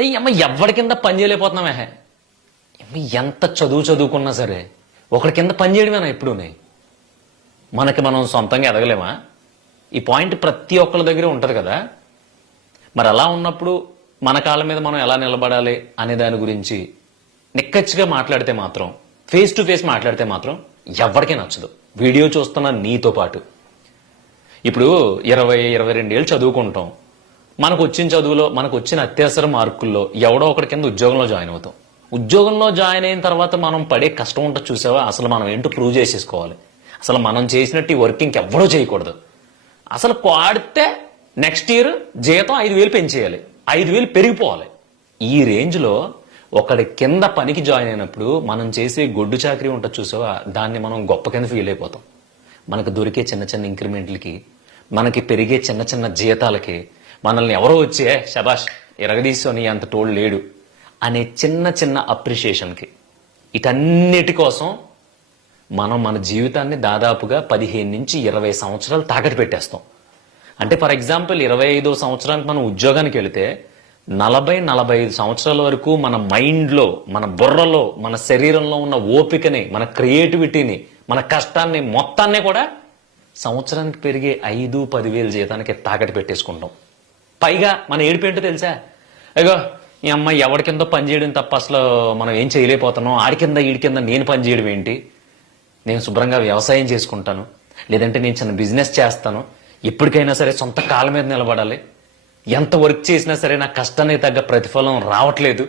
హే అమ్మ ఎవరి కింద పని చేయలేకపోతున్నామే. ఎంత చదువుకున్నా సరే ఒకరి కింద పని చేయడమేనా ఎప్పుడూనే. మనకి మనం సొంతంగా ఎదగలేమా? ఈ పాయింట్ ప్రతి ఒక్కరి దగ్గర ఉంటుంది కదా. మరి అలా ఉన్నప్పుడు మన కాళ్ళ మీద మనం ఎలా నిలబడాలి అనే దాని గురించి నిక్కచ్చిగా మాట్లాడితే మాత్రం, ఫేస్ టు ఫేస్ మాట్లాడితే మాత్రం ఎవరికీ నచ్చదు. వీడియో చూస్తున్న నీతో పాటు ఇప్పుడు 22 ఏళ్ళు చదువుకుంటాం. మనకు వచ్చిన చదువులో, మనకు వచ్చిన అత్యవసర మార్కుల్లో ఎవడో ఒకటి కింద ఉద్యోగంలో జాయిన్ అవుతాం. ఉద్యోగంలో జాయిన్ అయిన తర్వాత మనం పడే కష్టం ఉంటుంది చూసావా, అసలు మనం ఏంటో ప్రూవ్ చేసేసుకోవాలి. అసలు మనం చేసినట్టు ఈ వర్క్ ఇంకెవ్వడో చేయకూడదు. అసలు వాడితే నెక్స్ట్ ఇయర్ జీతం 5,000 పెంచేయాలి, 5,000 పెరిగిపోవాలి. ఈ రేంజ్లో ఒకడి కింద పనికి జాయిన్ అయినప్పుడు మనం చేసే గొడ్డు చాకరీ ఉంటుంది చూసావా, దాన్ని మనం గొప్ప కింద ఫీల్ అయిపోతాం. మనకు దొరికే చిన్న చిన్న ఇంక్రిమెంట్లకి, మనకి పెరిగే చిన్న చిన్న జీతాలకి మనల్ని ఎవరో వచ్చే శబాష్ ఎరగదీసుని అంత తోడు లేడు అనే చిన్న చిన్న అప్రిషియేషన్కి, ఇటన్నిటి కోసం మనం మన జీవితాన్ని దాదాపుగా 15 నుంచి 20 సంవత్సరాలు తాకట్టు పెట్టేస్తాం. అంటే ఫర్ ఎగ్జాంపుల్ 25వ సంవత్సరానికి మనం ఉద్యోగానికి వెళితే 40-45 సంవత్సరాల వరకు మన మైండ్లో, మన బుర్రలో, మన శరీరంలో ఉన్న ఓపికని, మన క్రియేటివిటీని, మన కష్టాన్ని మొత్తాన్ని కూడా సంవత్సరానికి పెరిగే 5-10 వేల జీతానికి తాకట్టు పెట్టేసుకుంటాం. పైగా మన ఏడుపేంటో తెలుసా, అయ్యో ఈ అమ్మాయి ఎవరి కింద పని చేయడం తప్ప అసలు మనం ఏం చేయలేకపోతున్నాం, ఆడి కింద ఈడి కింద నేను పని చేయడం ఏంటి, నేను శుభ్రంగా వ్యవసాయం చేసుకుంటాను, లేదంటే నేను చిన్న బిజినెస్ చేస్తాను, ఎప్పటికైనా సరే సొంత కాళ్ళ మీద నిలబడాలి, ఎంత వర్క్ చేసినా సరే నా కష్టానికి తగ్గ ప్రతిఫలం రావట్లేదు,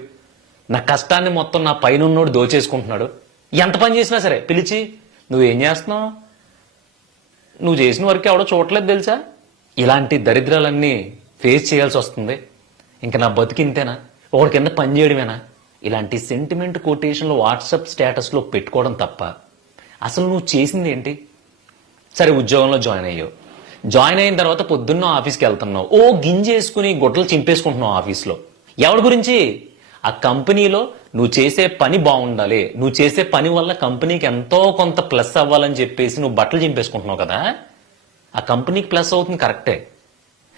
నా కష్టాన్ని మొత్తం నా పైన ఉన్నోడు దోచేసుకుంటున్నాడు, ఎంత పని చేసినా సరే పిలిచి నువ్వేం చేస్తున్నావు, నువ్వు చేసిన వర్క్ ఎవడో చూడలేదు తెలుసా, ఇలాంటి దరిద్రాలన్నీ ఫేస్ చేయాల్సి వస్తుంది. ఇంకా నా బతికి ఇంతేనా, ఒకటి కింద పని చేయడమేనా, ఇలాంటి సెంటిమెంట్ కొటేషన్లు వాట్సాప్ స్టేటస్లో పెట్టుకోవడం తప్ప అసలు నువ్వు చేసింది ఏంటి? సరే ఉద్యోగంలో జాయిన్ అయ్యావు, జాయిన్ అయిన తర్వాత పొద్దున్న ఆఫీస్కి వెళ్తున్నావు, ఓ గింజేసుకుని గుడ్డలు చింపేసుకుంటున్నావు ఆఫీస్లో. ఎవరి గురించి? ఆ కంపెనీలో నువ్వు చేసే పని బాగుండాలి, నువ్వు చేసే పని వల్ల కంపెనీకి ఎంతో కొంత ప్లస్ అవ్వాలని చెప్పేసి నువ్వు బట్టలు చింపేసుకుంటున్నావు కదా. ఆ కంపెనీకి ప్లస్ అవుతుంది కరెక్టే,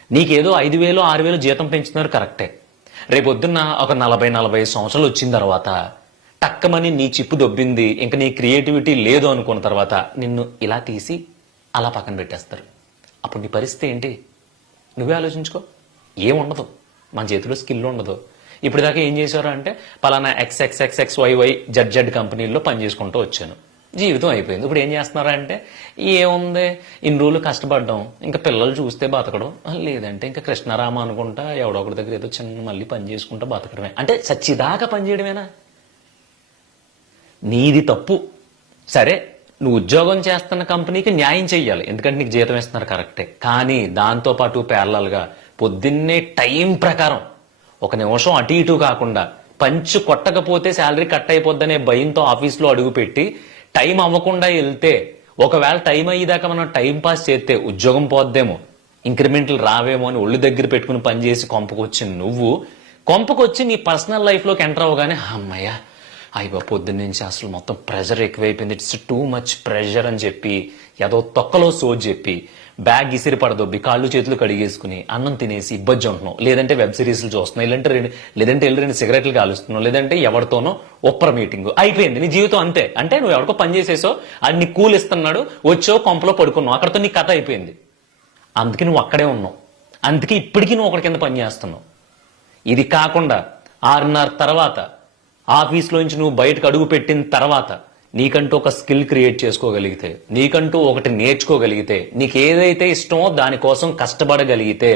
నీకేదో 5,000-6,000 జీతం పెంచుతున్నారు కరెక్టే. రేపొద్దున్న ఒక 40-45 సంవత్సరాలు వచ్చిన తర్వాత టక్కమని నీ చిప్పు దొబ్బింది, ఇంకా నీ క్రియేటివిటీ లేదు అనుకున్న తర్వాత నిన్ను ఇలా తీసి అలా పక్కన పెట్టేస్తారు. అప్పుడు నీ పరిస్థితి ఏంటి? నువ్వే ఆలోచించుకో. ఏముండదు, మన చేతిలో స్కిల్ ఉండదు. ఇప్పుడు దాకా ఏం చేశారు అంటే పలానా XXXXYY జడ్ కంపెనీల్లో పనిచేసుకుంటూ వచ్చాను, జీవితం అయిపోయింది. ఇప్పుడు ఏం చేస్తున్నారా అంటే ఏముంది, ఇన్ని రోజులు కష్టపడ్డాం, ఇంకా పిల్లలు చూస్తే బతకడం, లేదంటే ఇంకా కృష్ణారామ అనుకుంటా ఎవడో ఒకటి దగ్గర ఏదో చిన్న మళ్ళీ పని చేసుకుంటా బతకడమే. అంటే సచ్చిదాకా పని చేయడమేనా? నీది తప్పు. సరే నువ్వు ఉద్యోగం చేస్తున్న కంపెనీకి న్యాయం చెయ్యాలి, ఎందుకంటే నీకు జీతం ఇస్తున్నారు కరెక్టే. కానీ దాంతోపాటు ప్యారలల్గా పొద్దున్నే టైం ప్రకారం ఒక నిమిషం అటు ఇటు కాకుండా, పంచు కొట్టకపోతే శాలరీ కట్ అయిపోద్దనే భయంతో ఆఫీస్లో అడుగుపెట్టి టైం అవ్వకుండా వెళ్తే, ఒకవేళ టైం అయ్యేదాకా మనం టైం పాస్ చేస్తే ఉద్యోగం పోద్దేమో, ఇంక్రిమెంట్లు రావేమో అని ఒళ్ళు దగ్గర పెట్టుకుని పనిచేసి కొంపకొచ్చి నువ్వు కొంపకొచ్చి నీ పర్సనల్ లైఫ్లోకి ఎంటర్ అవ్వగానే అమ్మయ్య అయ్యో పొద్దున్న నుంచి అసలు మొత్తం ప్రెషర్ ఎక్కువైపోయింది, ఇట్స్ టూ మచ్ ప్రెషర్ అని చెప్పి ఏదో తొక్కలో సోజ్ చెప్పి బ్యాగ్ ఇసిరి పడదొబ్బి కాళ్ళు చేతులు కడిగేసుకుని అన్నం తినేసి ఇబ్బంది ఉంటున్నావు, లేదంటే వెబ్ సిరీస్లు చూస్తున్నావు, లేదంటే వెళ్ళి 2 సిగరెట్లు కాలుస్తున్నావు, లేదంటే ఎవరితోనో ఒప్పర మీటింగ్ అయిపోయింది. నీ జీవితం అంతే. అంటే నువ్వు ఎవరికో పని చేసేసో, అది నీ కూల్ ఇస్తున్నాడు, వచ్చో కొంపలో పడుకున్నావు, అక్కడితో నీ కథ అయిపోయింది. అందుకే నువ్వు అక్కడే ఉన్నావు, అందుకే ఇప్పటికీ నువ్వు ఒకటి కింద పని చేస్తున్నావు. ఇది కాకుండా 6:30 తర్వాత ఆఫీస్లోంచి నువ్వు బయటకు అడుగు పెట్టిన తర్వాత నీకంటూ ఒక స్కిల్ క్రియేట్ చేసుకోగలిగితే, నీకంటూ ఒకటి నేర్చుకోగలిగితే, నీకు ఏదైతే ఇష్టమో దానికోసం కష్టపడగలిగితే,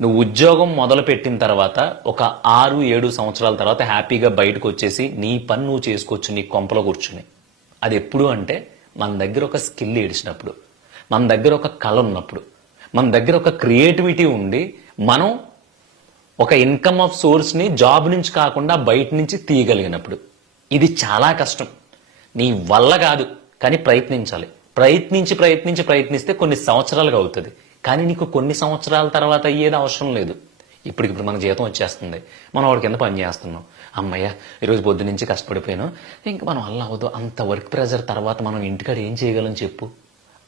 నువ్వు ఉద్యోగం మొదలు పెట్టిన తర్వాత ఒక 6-7 సంవత్సరాల తర్వాత హ్యాపీగా బయటకు వచ్చేసి నీ పని నువ్వు చేసుకోవచ్చు నీ కొంపలో కూర్చుని. అది ఎప్పుడు అంటే మన దగ్గర ఒక స్కిల్ ఏడిచినప్పుడు, మన దగ్గర ఒక కళ ఉన్నప్పుడు, మన దగ్గర ఒక క్రియేటివిటీ ఉండి మనం ఒక ఇన్కమ్ ఆఫ్ సోర్స్ని జాబ్ నుంచి కాకుండా బయట నుంచి తీయగలిగినప్పుడు. ఇది చాలా కష్టం, నీ వల్ల కాదు, కానీ ప్రయత్నించాలి. ప్రయత్నిస్తే కొన్ని సంవత్సరాలుగా అవుతుంది, కానీ నీకు కొన్ని సంవత్సరాల తర్వాత అయ్యేది అవసరం లేదు. ఇప్పుడు మన జీతం వచ్చేస్తుంది, మనం వాడి కింద పని చేస్తున్నాం, అమ్మయ్య ఈరోజు పొద్దు నుంచి కష్టపడిపోయాను, ఇంక మనం వల్ల అవ్వదు, అంత వర్క్ ప్రెషర్ తర్వాత మనం ఇంటికాడ ఏం చేయగలం చెప్పు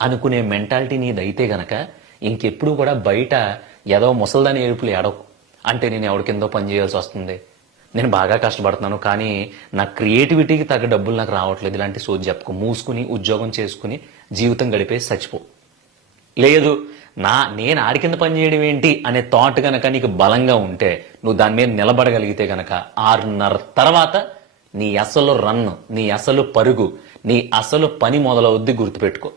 అనుకునే మెంటాలిటీ నీదైతే గనక ఇంకెప్పుడు కూడా బయట ఏదో ముసల్దాని ఏడుపులు ఏడవు. అంటే నేను ఎవరి కిందో పని చేయాల్సి వస్తుంది, నేను బాగా కష్టపడుతున్నాను కానీ నా క్రియేటివిటీకి తగ్గ డబ్బులు నాకు రావట్లేదు, ఇలాంటి సోది చెప్పుకో. మూసుకుని ఉద్యోగం చేసుకుని జీవితం గడిపేసి చచ్చిపో. లేదు నేను ఆడి కింద పని చేయడం ఏంటి అనే థాట్ గనక నీకు బలంగా ఉంటే, నువ్వు దాని మీద నిలబడగలిగితే గనక 6:30 తర్వాత నీ అసలు రన్ను, నీ అసలు పరుగు, నీ అసలు పని మొదలవుద్ది, గుర్తుపెట్టుకో.